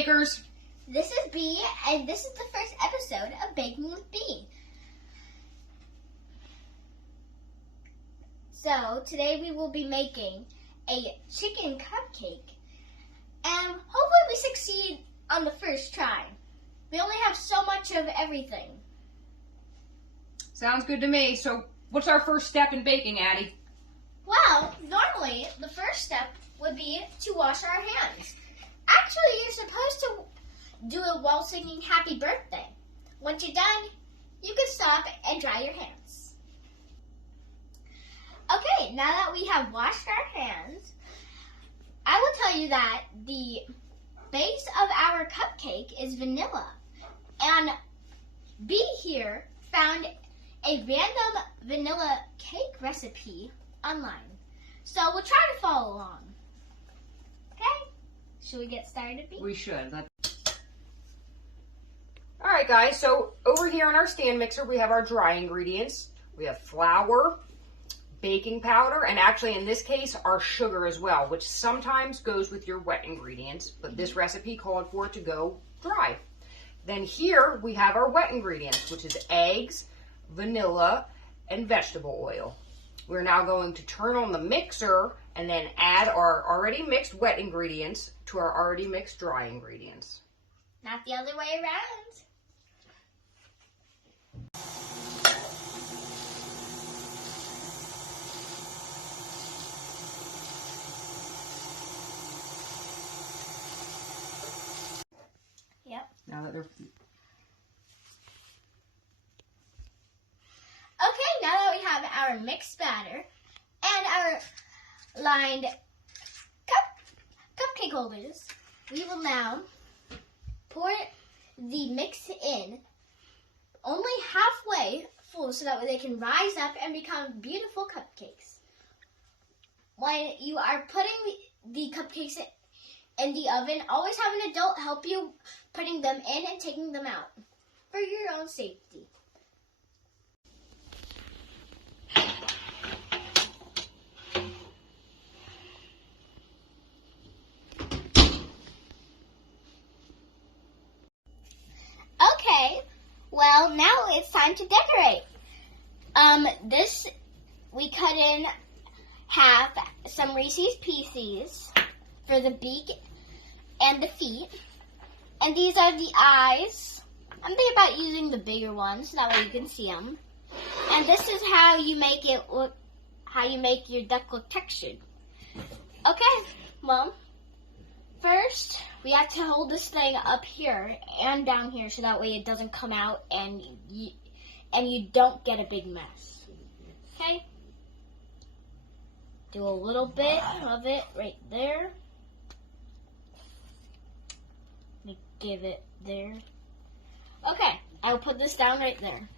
bakers. This is B, and this is the first episode of Baking with B. So, today we will be making a chicken cupcake, and hopefully we succeed on the first try. We only have so much of everything. Sounds good to me. So, what's our first step in baking, Addy? Well, normally the first step would be to wash our hands. Actually, you're supposed to do it while singing Happy Birthday. Once you're done, you can stop and dry your hands. Okay, now that we have washed our hands, I will tell you that the base of our cupcake is vanilla. And B here found a random vanilla cake recipe online. So we'll try to follow along. Okay? Should we get started, B? We should. All right, guys. So over here in our stand mixer, we have our dry ingredients. We have flour, baking powder, and actually in this case, our sugar as well, which sometimes goes with your wet ingredients, but this recipe called for it to go dry. Then here we have our wet ingredients, which is eggs, vanilla, and vegetable oil. We're now going to turn on the mixer and then add our already mixed wet ingredients to our already mixed dry ingredients. Not the other way around. Yep. Now that they're... Okay, now that we have our mixed batter and our lined cupcake holders, we will now pour the mix in only halfway full so that way they can rise up and become beautiful cupcakes. When you are putting the cupcakes in the oven, always have an adult help you putting them in and taking them out for your own safety. Okay, well now it's time to decorate. This we cut in half some Reese's Pieces for the beak and the feet, and these are the eyes. I'm thinking about using the bigger ones so that way you can see them. And this is how you make it look, how you make your duck look textured. Okay, well, first we have to hold this thing up here and down here so that way it doesn't come out and you don't get a big mess. Okay? Do a little bit of it right there. Let me give it there. Okay, I will put this down right there.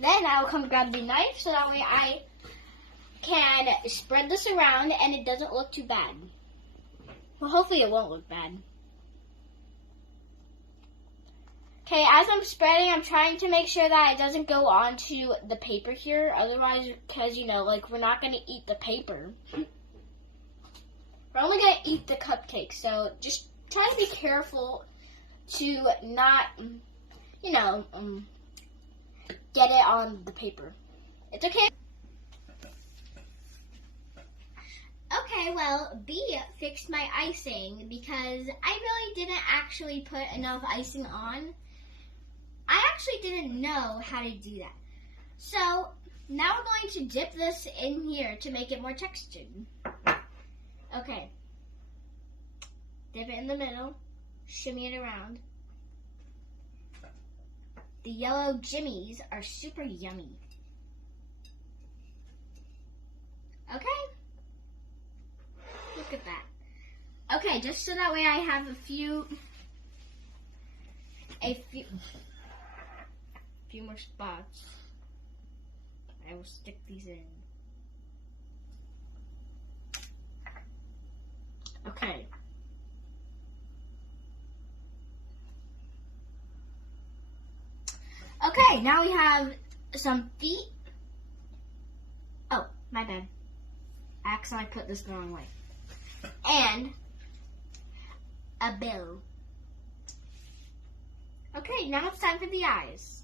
Then I will come grab the knife so that way I can spread this around and it doesn't look too bad. Well, hopefully it won't look bad. Okay, as I'm spreading, I'm trying to make sure that it doesn't go onto the paper here. Otherwise, because, you know, like, we're not going to eat the paper. We're only going to eat the cupcake. So just try to be careful to not, you know, get it on the paper. It's okay. Okay, well, B fixed my icing because I really didn't actually put enough icing on. I actually didn't know how to do that. So now we're going to dip this in here to make it more textured. Okay. Dip it in the middle. Shimmy it around. The yellow jimmies are super yummy. Okay. Look at that. Okay, just so that way I have a few more spots. I will stick these in. Okay. Okay, now we have some feet. Oh, my bad. I accidentally put this the wrong way. And a bill. Okay, now it's time for the eyes.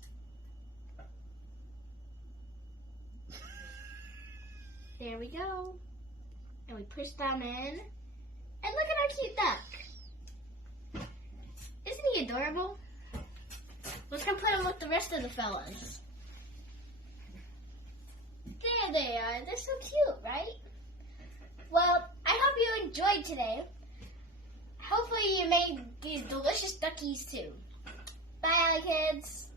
There we go. And we push them in. And look at our cute duck. Isn't he adorable? Let's go put him with the rest of the fellas. There they are. They're so cute, right? Well, I hope you enjoyed today. Hopefully you made these delicious duckies too. Bye, kids.